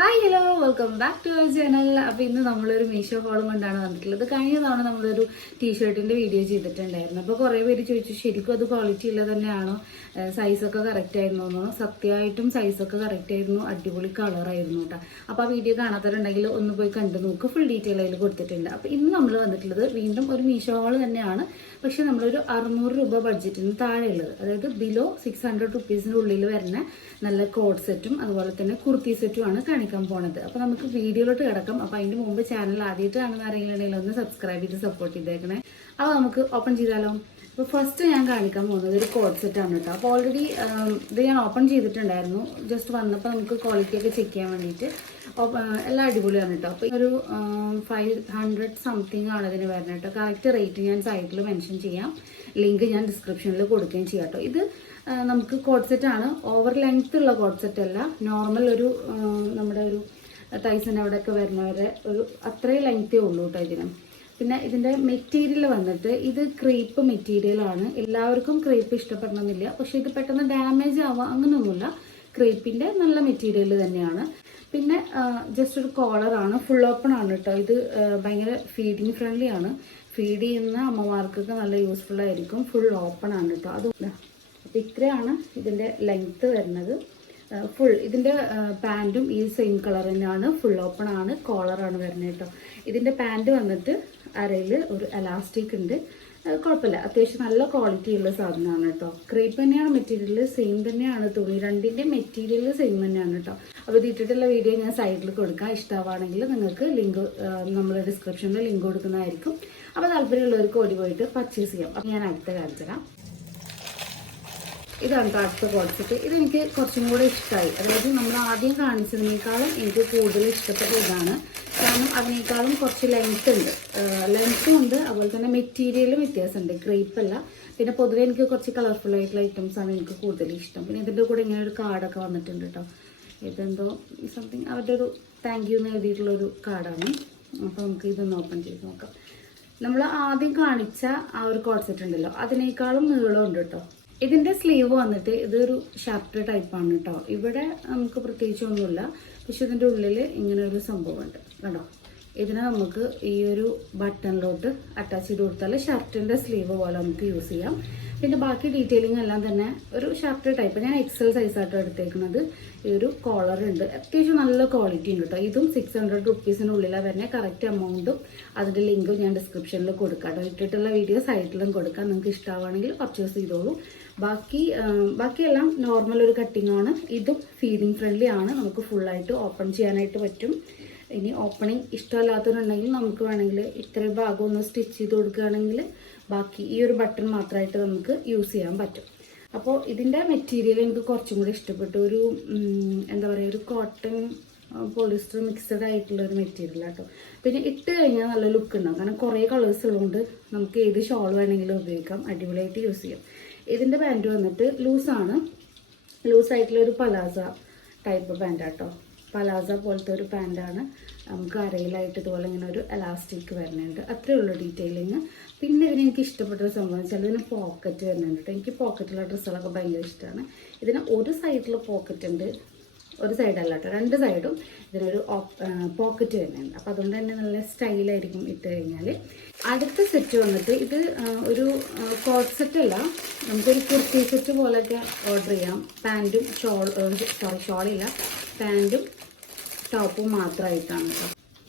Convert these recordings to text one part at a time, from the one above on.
Hi hello welcome back to our channel അപ്പോൾ ഇന്ന് നമ്മളൊരു മീഷോ ഹോളും കൊണ്ടാണ് വന്നിട്ടുള്ളത്. കഴിഞ്ഞ തവണ നമ്മളൊരു ടീഷർട്ടിന്റെ വീഡിയോ ചെയ്തിട്ടുണ്ടായിരുന്നു. അപ്പോൾ കുറേ പേര് ചോദിച്ചു ശരിക്കും അത് ക്വാളിറ്റി ഉള്ളത് തന്നെയാണോ? സൈസൊക്കെ കറക്റ്റ് ആയിരുന്നു? എന്നോ സത്യമായിട്ടും സൈസൊക്കെ കറക്റ്റ് ആയിരുന്നു. അടിപൊളി കളറായിരുന്നു കേട്ടോ. അപ്പോൾ ആ വീഡിയോ കാണാത്തവരുണ്ടെങ്കിൽ ഒന്ന് പോയി കണ്ടു നോക്ക്. ഫുൾ ഡീറ്റെയിൽ അതിൽ കൊടുത്തിട്ടുണ്ട്. അപ്പോൾ ഇന്ന് നമ്മൾ വന്നിട്ടുള്ളത് വീണ്ടും ഒരു മീഷോ ഹോൾ തന്നെയാണ്. പക്ഷേ നമ്മളൊരു അറുന്നൂറ് രൂപ ബഡ്ജറ്റിന് താഴെയുള്ളത്. അതായത് ബിലോ സിക്സ് ഹൺഡ്രഡ് റുപ്പീസിന്റെ ഉള്ളിൽ വരുന്ന നല്ല കോഡ് സെറ്റും അതുപോലെ തന്നെ കുർത്തി സെറ്റും ആണ് കാണിക്കാൻ പോണത്. അപ്പോൾ നമുക്ക് വീഡിയോയിലോട്ട് കിടക്കാം. അപ്പോൾ അതിന്റെ മുമ്പ് ചാനൽ ആദ്യമായിട്ട് കാണുന്ന ആരെങ്കിലും ഒന്ന് സബ്സ്ക്രൈബ് ചെയ്ത് സപ്പോർട്ട് ചെയ്തേക്കണേ. അപ്പോൾ നമുക്ക് ഓപ്പൺ ചെയ്താലോ? അപ്പോൾ ഫസ്റ്റ് ഞാൻ കാണിക്കാൻ പോകുന്നത് ഒരു കോഡ് ആണ് കേട്ടോ. അപ്പോൾ ഓൾറെഡി ഇത് ഞാൻ ഓപ്പൺ ചെയ്തിട്ടുണ്ടായിരുന്നു. ജസ്റ്റ് വന്നപ്പോൾ നമുക്ക് ക്വാളിറ്റി ഒക്കെ ചെക്ക് ചെയ്യാൻ വേണ്ടിയിട്ട്. എല്ലാം അടിപൊളിയാണ് കേട്ടോ. അപ്പോൾ ഒരു ഫൈവ് ഹൺഡ്രഡ് സംതിങ് ആണ് ഇതിന് വരുന്നത് കേട്ടോ. കറക്റ്റ് റേറ്റ് ഞാൻ സൈറ്റിൽ മെൻഷൻ ചെയ്യാം. ലിങ്ക് ഞാൻ ഡിസ്ക്രിപ്ഷനിൽ കൊടുക്കുകയും ചെയ്യാം കേട്ടോ. ഇത് നമുക്ക് കോഡ് സെറ്റ് ആണ്. ഓവർ ലെങ്ത് ഉള്ള കോഡ് സെറ്റ് അല്ല. നോർമൽ ഒരു നമ്മുടെ ഒരു തൈസിന് അവിടെയൊക്കെ വരുന്നവരെ ഒരു അത്രയും ലെങ്തേ ഉള്ളൂ കേട്ടോ ഇതിന്. പിന്നെ ഇതിന്റെ മെറ്റീരിയൽ വന്നിട്ട് ഇത് ക്രീപ്പ് മെറ്റീരിയൽ ആണ്. എല്ലാവർക്കും ക്രീപ്പ് ഇഷ്ടപ്പെടണമെന്നില്ല. പക്ഷെ ഇത് പെട്ടെന്ന് ഡാമേജ് ആവാം അങ്ങനെയൊന്നുമില്ല ക്രീപ്പിന്റെ നല്ല മെറ്റീരിയൽ തന്നെയാണ്. പിന്നെ ജസ്റ്റ് ഒരു കോളർ ആണ്. ഫുൾ ഓപ്പൺ ആണ് കേട്ടോ. ഇത് ഭയങ്കര ഫീഡിങ് ഫ്രണ്ട്ലി ആണ്. ഫീഡ് ചെയ്യുന്ന അമ്മമാർക്കൊക്കെ നല്ല യൂസ്ഫുൾ ആയിരിക്കും. ഫുൾ ഓപ്പൺ ആണ് കേട്ടോ. അത് അപ്പം ഇത്രയാണ് ഇതിന്റെ ലെങ്ത് വരുന്നത്. ഫുൾ ഇതിന്റെ പാന്റും ഈ സെയിം കളർ തന്നെയാണ്. ഫുൾ ഓപ്പൺ ആണ്. കോളറാണ് വരുന്നത് കേട്ടോ. ഇതിന്റെ പാന്റ് വന്നിട്ട് അരയിൽ ഒരു എലാസ്റ്റിക് ഉണ്ട്. കുഴപ്പമില്ല. അത്യാവശ്യം നല്ല ക്വാളിറ്റി ഉള്ള സാധനമാണ് കേട്ടോ. ക്രീപ്പ് തന്നെയാണ് മെറ്റീരിയൽ സെയിം തന്നെയാണ്. തുണി രണ്ടിന്റെ മെറ്റീരിയൽ സെയിം തന്നെയാണ് കേട്ടോ. അപ്പോൾ ഇതിട്ടിട്ടുള്ള വീഡിയോ ഞാൻ സൈഡിൽ കൊടുക്കാം. ഇഷ്ടമാണെങ്കിൽ നിങ്ങൾക്ക് ലിങ്ക് നമ്മൾ ഡിസ്ക്രിപ്ഷനിൽ ലിങ്ക് കൊടുക്കുന്നതായിരിക്കും. അപ്പോൾ താല്പര്യമുള്ളവർക്ക് ഓടി പോയിട്ട് പർച്ചേസ് ചെയ്യാം. അപ്പോൾ ഞാൻ അടുത്ത കാണിച്ചു തരാം. ഇതാണ് താഴത്തെ കോൺസെപ്റ്റ് ഇതെനിക്ക് കുറച്ചും കൂടെ ഇഷ്ടമായി അതായത് നമ്മൾ ആദ്യം കാണിച്ചതിനേക്കാളും എനിക്ക് കൂടുതൽ ഇഷ്ടപ്പെട്ട ഇതാണ്. കാരണം അതിനേക്കാളും കുറച്ച് ലെങ്ത് ഉണ്ട്. ലെങ്ത്തും ഉണ്ട്. അതുപോലെ തന്നെ മെറ്റീരിയലും വ്യത്യാസമുണ്ട്. ക്രീപ്പ് അല്ല. പിന്നെ പൊതുവേ എനിക്ക് കുറച്ച് കളർഫുൾ ആയിട്ടുള്ള ഐറ്റംസ് ആണ് എനിക്ക് കൂടുതൽ ഇഷ്ടം. പിന്നെ ഇതിന്റെ കൂടെ ഇങ്ങനെ ഒരു കാർഡൊക്കെ വന്നിട്ടുണ്ട് കേട്ടോ ഇതെന്തോ സംതിങ് അവരുടെ ഒരു താങ്ക് യു എന്ന് എഴുതിയിട്ടുള്ളൊരു കാർഡാണ് അപ്പോൾ നമുക്ക് ഇതൊന്ന് ഓപ്പൺ ചെയ്ത് നോക്കാം. നമ്മൾ ആദ്യം കാണിച്ച ആ ഒരു കോൺസെപ്റ്റ് ഉണ്ടല്ലോ. അതിനേക്കാളും നീളമുണ്ട് കേട്ടോ ഇതിന്റെ സ്ലീവ് വന്നിട്ട് ഇതൊരു ഷർട്ട് ടൈപ്പാണ് കേട്ടോ ഇവിടെ നമുക്ക് പ്രത്യേകിച്ച് ഒന്നുമില്ല. പക്ഷെ ഇതിന്റെ ഉള്ളിൽ ഇങ്ങനെ ഒരു സംഭവമുണ്ട്. കണ്ടോ? ഇതിനെ നമുക്ക് ഈ ഒരു ബട്ടണിലോട്ട് അറ്റാച്ച് ചെയ്ത് കൊടുത്താൽ ഷർട്ടിന്റെ സ്ലീവ് പോലെ നമുക്ക് യൂസ് ചെയ്യാം. പിന്നെ ബാക്കി ഡീറ്റെയിലിംഗ് എല്ലാം തന്നെ ഒരു ഷർട്ട് ടൈപ്പ് ഞാൻ എക്സൽ സൈസ് ആയിട്ട് എടുത്തേക്കുന്നത്. ഈ ഒരു കോളർ ഉണ്ട്. അത്യാവശ്യം നല്ല ക്വാളിറ്റി ഉണ്ട് കേട്ടോ ഇതും സിക്സ് ഹൺഡ്രഡ് റുപ്പീസിനുള്ളിലാണ് വരുന്നത് കറക്റ്റ് എമൗണ്ടും അതിന്റെ ലിങ്കും ഞാൻ ഡിസ്ക്രിപ്ഷനിൽ കൊടുക്കാം കേട്ടോ ഇട്ടിട്ടുള്ള വീഡിയോ സൈറ്റിലും കൊടുക്കാം. നിങ്ങൾക്ക് ഇഷ്ടമാണെങ്കിൽ പർച്ചേസ് ചെയ്തോളൂ ബാക്കി ബാക്കിയെല്ലാം നോർമൽ ഒരു കട്ടിംഗ് ആണ്. ഇതും ഫീഡിങ് ഫ്രണ്ട്ലി ആണ്. നമുക്ക് ഫുള്ളായിട്ട് ഓപ്പൺ ചെയ്യാനായിട്ട് പറ്റും. ഇനി ഓപ്പണിങ് ഇഷ്ടമല്ലാത്തവരുണ്ടെങ്കിൽ നമുക്ക് വേണമെങ്കിൽ ഇത്രയും ഭാഗം ഒന്ന് സ്റ്റിച്ച് ചെയ്ത് കൊടുക്കുകയാണെങ്കിൽ ബാക്കി ഈ ഒരു ബട്ടൺ മാത്രമായിട്ട് നമുക്ക് യൂസ് ചെയ്യാൻ പറ്റും. അപ്പോൾ ഇതിന്റെ മെറ്റീരിയൽ എനിക്ക് കുറച്ചും കൂടി ഇഷ്ടപ്പെട്ടു. ഒരു എന്താ പറയുക ഒരു കോട്ടൺ പോളിസ്റ്റർ മിക്സഡ് ആയിട്ടുള്ള ഒരു മെറ്റീരിയൽ കേട്ടോ പിന്നെ ഇട്ട് കഴിഞ്ഞാൽ നല്ല ലുക്ക് ഉണ്ടാവും. കാരണം കുറേ കളേഴ്സ് ഉള്ളതുകൊണ്ട് നമുക്ക് ഏത് ഷോൾ വേണമെങ്കിലും ഉപയോഗിക്കാം. അടിപൊളിയായിട്ട് യൂസ് ചെയ്യാം. ഇതിന്റെ പാന്റ് വന്നിട്ട് ലൂസാണ് ലൂസായിട്ടുള്ള ഒരു പലാസ ടൈപ്പ് പാന്റ് കേട്ടോ പലാസ പോലത്തെ ഒരു പാന്റാണ് നമുക്ക് അരയിലായിട്ട് ഇതുപോലെ ഇങ്ങനെ ഒരു എലാസ്റ്റിക് വരുന്നുണ്ട്. അത്രേ ഉള്ളൂ ഡീറ്റെയിലിങ് പിന്നെ ഇതിന് എനിക്ക് ഇഷ്ടപ്പെട്ട ഒരു സംഭവം വെച്ചാൽ ഇതിന് പോക്കറ്റ് വരുന്നുണ്ട് കേട്ടോ. എനിക്ക് പോക്കറ്റുള്ള ഡ്രസ്സുകളൊക്കെ ഭയങ്കര ഇഷ്ടമാണ്. ഇതിന് ഒരു സൈഡിൽ പോക്കറ്റ് ഉണ്ട്. ഒരു സൈഡല്ല കേട്ടോ. രണ്ട് സൈഡും ഇതിനൊരു പോക്കറ്റ് വരുന്നുണ്ട്. അപ്പോൾ അതുകൊണ്ട് തന്നെ നല്ല സ്റ്റൈലായിരിക്കും ഇട്ട് കഴിഞ്ഞാൽ. അടുത്ത സെറ്റ് വന്നിട്ട് ഇത് ഒരു കോട്ട് സെറ്റ് അല്ല. നമുക്കൊരു കുർത്തി സെറ്റ് പോലെയൊക്കെ ഓർഡർ ചെയ്യാം. പാന്റും ഷോൾ സോറി ഷോളില്ല പാന്റും ടോപ്പും മാത്രമായിട്ടാണ്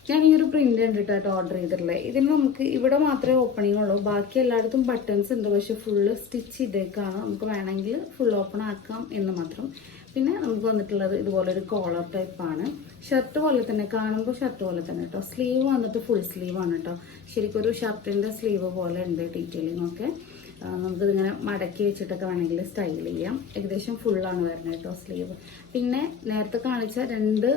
ഞാൻ ഈ ഒരു പ്രിന്റ് കണ്ടിട്ടായിട്ട് ഓർഡർ ചെയ്തിട്ടുള്ളത് ഇതിന് നമുക്ക് ഇവിടെ മാത്രമേ ഓപ്പണിംഗ് ഉള്ളൂ. ബാക്കി എല്ലായിടത്തും ബട്ടൺസ് ഉണ്ട്. പക്ഷെ ഫുള്ള് സ്റ്റിച്ച് ചെയ്തേക്കാണ്. നമുക്ക് വേണമെങ്കിൽ ഫുൾ ഓപ്പൺ ആക്കാം എന്ന് മാത്രം. പിന്നെ നമുക്ക് വന്നിട്ടുള്ളത് ഇതുപോലെ ഒരു കോളർ ടൈപ്പാണ് ഷർട്ട് പോലെ തന്നെ കാണുമ്പോൾ ഷർട്ട് പോലെ തന്നെ കേട്ടോ സ്ലീവ് വന്നിട്ട് ഫുൾ സ്ലീവ് ആണ് കേട്ടോ ശരിക്കും ഒരു ഷർട്ടിന്റെ സ്ലീവ് പോലെ ഉണ്ട് ഡീറ്റെയിലിംഗ് ഒക്കെ നമുക്കിതിങ്ങനെ മടക്കി വെച്ചിട്ടൊക്കെ വേണമെങ്കിൽ സ്റ്റൈൽ ചെയ്യാം. ഏകദേശം ഫുള്ളാണ് വരുന്നത് കേട്ടോ സ്ലീവ് പിന്നെ നേരത്തെ കാണിച്ച രണ്ട്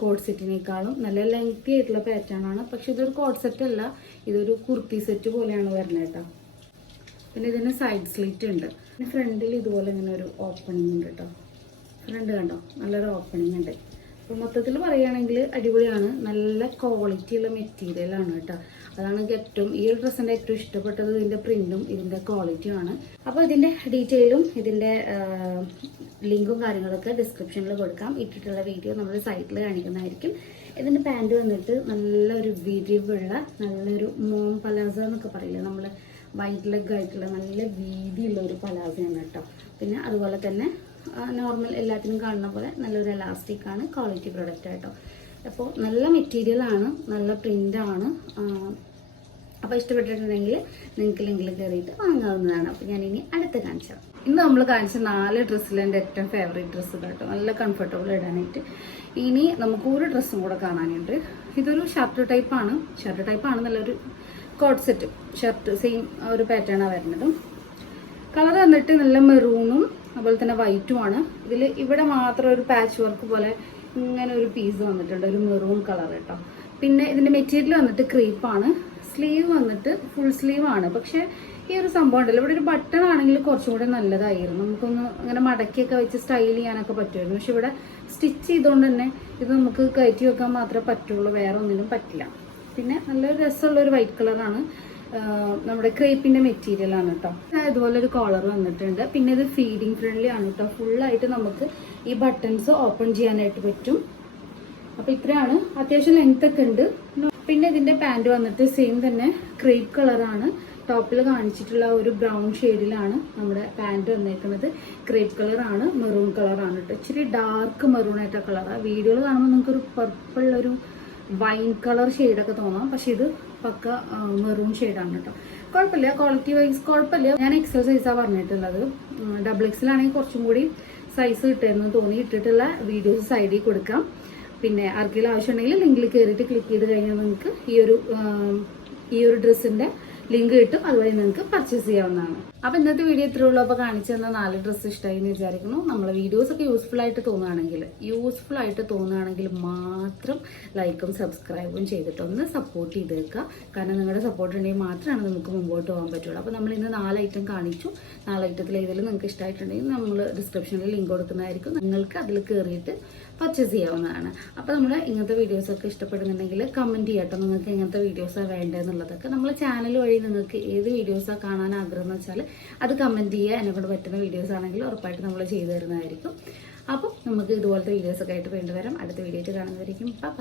കോഡ് സെറ്റിനേക്കാളും നല്ല ലെങ്തി ആയിട്ടുള്ള പാറ്റേൺ ആണ്. പക്ഷെ ഇതൊരു കോഡ് സെറ്റ് അല്ല ഇതൊരു കുർത്തി സെറ്റ് പോലെയാണ് വരുന്നത് കേട്ടോ. പിന്നെ ഇതിന് സൈഡ് സ്ലീറ്റ് ഉണ്ട്. പിന്നെ ഫ്രണ്ടിൽ ഇതുപോലെ ഇങ്ങനെ ഒരു ഓപ്പണിംഗ് ഉണ്ട് കേട്ടോ. ഫ്രണ്ട് കണ്ടോ? നല്ലൊരു ഓപ്പണിംഗ് ഉണ്ട്. അപ്പോൾ മൊത്തത്തിൽ പറയുകയാണെങ്കിൽ അടിപൊളിയാണ്. നല്ല ക്വാളിറ്റിയുള്ള മെറ്റീരിയലാണ് കേട്ടോ. അതാണ് എനിക്ക് ഏറ്റവും ഈ ഒരു ഡ്രസ്സിന്റെ ഏറ്റവും ഇഷ്ടപ്പെട്ടത്. ഇതിന്റെ പ്രിന്റും ഇതിന്റെ ക്വാളിറ്റിയും ആണ്. അപ്പോൾ ഇതിന്റെ ഡീറ്റെയിലും ഇതിന്റെ ലിങ്കും കാര്യങ്ങളൊക്കെ ഡിസ്ക്രിപ്ഷനിൽ കൊടുക്കാം. ഇട്ടിട്ടുള്ള വീഡിയോ നമ്മൾ സൈറ്റിൽ കാണിക്കുന്നതായിരിക്കും. ഇതിന്റെ പാന്റ് വന്നിട്ട് നല്ലൊരു വിരിവുള്ള നല്ലൊരു മോം പലാസ എന്നൊക്കെ പറയില്ലേ? നമ്മൾ വൈറ്റ് ലെഗ് ആയിട്ടുള്ള നല്ല വീതിയുള്ള ഒരു പലാസയാണ് കേട്ടോ. പിന്നെ അതുപോലെ തന്നെ നോർമൽ എല്ലാത്തിനും കാണുന്ന പോലെ നല്ലൊരു എലാസ്റ്റിക് ആണ് ക്വാളിറ്റി പ്രൊഡക്റ്റ് ആയിട്ടോ. അപ്പോൾ നല്ല മെറ്റീരിയൽ ആണ് നല്ല പ്രിന്റ് ആണ്. അപ്പോൾ ഇഷ്ടപ്പെട്ടിട്ടുണ്ടെങ്കിൽ നിങ്ങൾക്ക് ലിങ്കിൽ കയറിയിട്ട് വാങ്ങാവുന്നതാണ്. അപ്പോൾ ഞാൻ ഇനി അടുത്ത് കാണിച്ചത് ഇന്ന് നമ്മൾ കാണിച്ച നാല് ഡ്രസ്സിൽ എന്റെ ഏറ്റവും ഫേവറേറ്റ് ഡ്രസ്സ് കേട്ടോ നല്ല കംഫർട്ടബിൾ ഇടാനായിട്ട്. ഇനി നമുക്ക് ഒരു ഡ്രസ്സും കൂടെ കാണാനുണ്ട്. ഇതൊരു ഷർട്ട് ടൈപ്പാണ് ഷർട്ട് ടൈപ്പാണ് നല്ലൊരു കോട്ട് സെറ്റ് ഷർട്ട് സെയിം ഒരു പാറ്റേണാണ് വരുന്നതും. കളർ വന്നിട്ട് നല്ല മെറൂണും അതുപോലെ തന്നെ വൈറ്റും ആണ്. ഇതിൽ ഇവിടെ മാത്രം ഒരു പാച്ച് വർക്ക് പോലെ ഇങ്ങനെ ഒരു പീസ് വന്നിട്ടുണ്ട്. ഒരു മെറൂൺ കളർ കേട്ടോ. പിന്നെ ഇതിന്റെ മെറ്റീരിയൽ വന്നിട്ട് ക്രീപ്പാണ് സ്ലീവ് വന്നിട്ട് ഫുൾ സ്ലീവ് ആണ്. പക്ഷെ ഈ ഒരു സംഭവം ഉണ്ടല്ലോ. ഇവിടെ ഒരു ബട്ടൺ ആണെങ്കിൽ കുറച്ചും കൂടെ നല്ലതായിരുന്നു. നമുക്കൊന്ന് അങ്ങനെ മടക്കിയൊക്കെ വെച്ച് സ്റ്റൈൽ ചെയ്യാനൊക്കെ പറ്റുമായിരുന്നു. പക്ഷെ ഇവിടെ സ്റ്റിച്ച് ചെയ്തുകൊണ്ട് തന്നെ ഇത് നമുക്ക് കയറ്റി വെക്കാൻ മാത്രമേ പറ്റുള്ളൂ. വേറെ ഒന്നിനും പറ്റില്ല. പിന്നെ നല്ലൊരു രസമുള്ള ഒരു വൈറ്റ് കളറാണ് നമ്മുടെ ക്രേപ്പിന്റെ മെറ്റീരിയലാണ് കേട്ടോ. ഇതുപോലെ ഒരു കോളർ വന്നിട്ടുണ്ട്. പിന്നെ ഇത് ഫീഡിങ് ഫ്രണ്ട്ലി ആണ് കേട്ടോ ഫുള്ളായിട്ട് നമുക്ക് ഈ ബട്ടൺസ് ഓപ്പൺ ചെയ്യാനായിട്ട് പറ്റും. അപ്പൊ ഇത്രയാണ്. അത്യാവശ്യം ലെങ്ത് ഒക്കെ ഉണ്ട്. പിന്നെ ഇതിന്റെ പാന്റ് വന്നിട്ട് സെയിം തന്നെ ക്രീപ്പ് കളറാണ് ടോപ്പിൽ കാണിച്ചിട്ടുള്ള ഒരു ബ്രൗൺ ഷെയ്ഡിലാണ് നമ്മുടെ പാന്റ് വന്നേക്കുന്നത്. ക്രീപ്പ് കളറാണ് മെറൂൺ കളറാണ് കേട്ടോ ഇച്ചിരി ഡാർക്ക് മെറൂൺ ആയിട്ട കളറാണ് വീഡിയോയിൽ കാണുമ്പോൾ നമുക്കൊരു പർപ്പിൾ ഒരു വൈൻ കളർ ഷെയ്ഡൊക്കെ തോന്നാം. പക്ഷെ ഇത് പക്ക മെറൂൺ ഷെയ്ഡാണ് കേട്ടോ. കുഴപ്പമില്ല ക്വാളിറ്റി വൈസ് കുഴപ്പമില്ല. ഞാൻ എക്സൽ സൈസാണ് പറഞ്ഞിട്ടുള്ളത്. ഡബിൾ എക്സിലാണെങ്കിൽ കുറച്ചും കൂടി സൈസ് കിട്ടുമെന്ന് തോന്നി. ഇട്ടിട്ടുള്ള വീഡിയോസ് സൈഡിൽ കൊടുക്കാം. പിന്നെ ആർക്കെങ്കിലും ആവശ്യമുണ്ടെങ്കിൽ ലിങ്കിൽ കയറിയിട്ട് ക്ലിക്ക് ചെയ്ത് കഴിഞ്ഞാൽ നിങ്ങൾക്ക് ഈ ഒരു ഈ ഒരു ഡ്രസ്സിന്റെ ലിങ്ക് കിട്ടും. അതുവഴി നിങ്ങൾക്ക് പർച്ചേസ് ചെയ്യാവുന്നതാണ്. അപ്പൊ ഇന്നത്തെ വീഡിയോ ഇത്രയേ ഉള്ളൂ. അപ്പൊ കാണിച്ചു തന്ന നാല് ഡ്രസ്സ് ഇഷ്ടമായി എന്ന് വിചാരിക്കുന്നു. വീഡിയോസ് ഒക്കെ യൂസ്ഫുൾ ആയിട്ട് തോന്നുകയാണെങ്കിൽ യൂസ്ഫുൾ ആയിട്ട് തോന്നുകയാണെങ്കിൽ മാത്രം ലൈക്കും സബ്സ്ക്രൈബും ചെയ്തിട്ട് ഒന്ന് സപ്പോർട്ട് ചെയ്തേക്കുക കാരണം നിങ്ങളുടെ സപ്പോർട്ട് ഉണ്ടെങ്കിൽ മാത്രമാണ് നമുക്ക് മുമ്പോട്ട് പോകാൻ പറ്റുള്ളൂ. അപ്പോൾ നമ്മൾ ഇന്ന് നാല് ഐറ്റം കാണിച്ചു. നാല് ഐറ്റത്തിൽ ഏതെങ്കിലും നിങ്ങൾക്ക് ഇഷ്ടമായിട്ടുണ്ടെങ്കിൽ നമ്മൾ ഡിസ്ക്രിപ്ഷനിൽ ലിങ്ക് കൊടുക്കുന്നതായിരിക്കും. നിങ്ങൾക്ക് അതിൽ കയറിയിട്ട് പർച്ചേസ് ചെയ്യാവുന്നതാണ്. അപ്പോൾ നമ്മൾ ഇങ്ങനത്തെ വീഡിയോസ് ഒക്കെ ഇഷ്ടപ്പെടുന്നുണ്ടെങ്കിൽ കമന്റ് ചെയ്യട്ടോ. നിങ്ങൾക്ക് ഇങ്ങനത്തെ വീഡിയോസാണ് വേണ്ടതെന്നുള്ളതൊക്കെ നമ്മൾ ചാനൽ വഴി നിങ്ങൾക്ക് ഏത് വീഡിയോസാണ് കാണാൻ ആഗ്രഹം എന്ന് വെച്ചാൽ അത് കമന്റ് ചെയ്യുക. എന്നെ കൊണ്ട് പറ്റുന്ന വീഡിയോസ് ആണെങ്കിൽ ഉറപ്പായിട്ട് നമ്മൾ ചെയ്തു തരുന്നതായിരിക്കും. അപ്പോൾ നമുക്ക് ഇതുപോലത്തെ വീഡിയോസൊക്കെ ആയിട്ട് വേണ്ടി വരാം. അടുത്ത വീഡിയോ കാണുന്നതായിരിക്കും ബൈ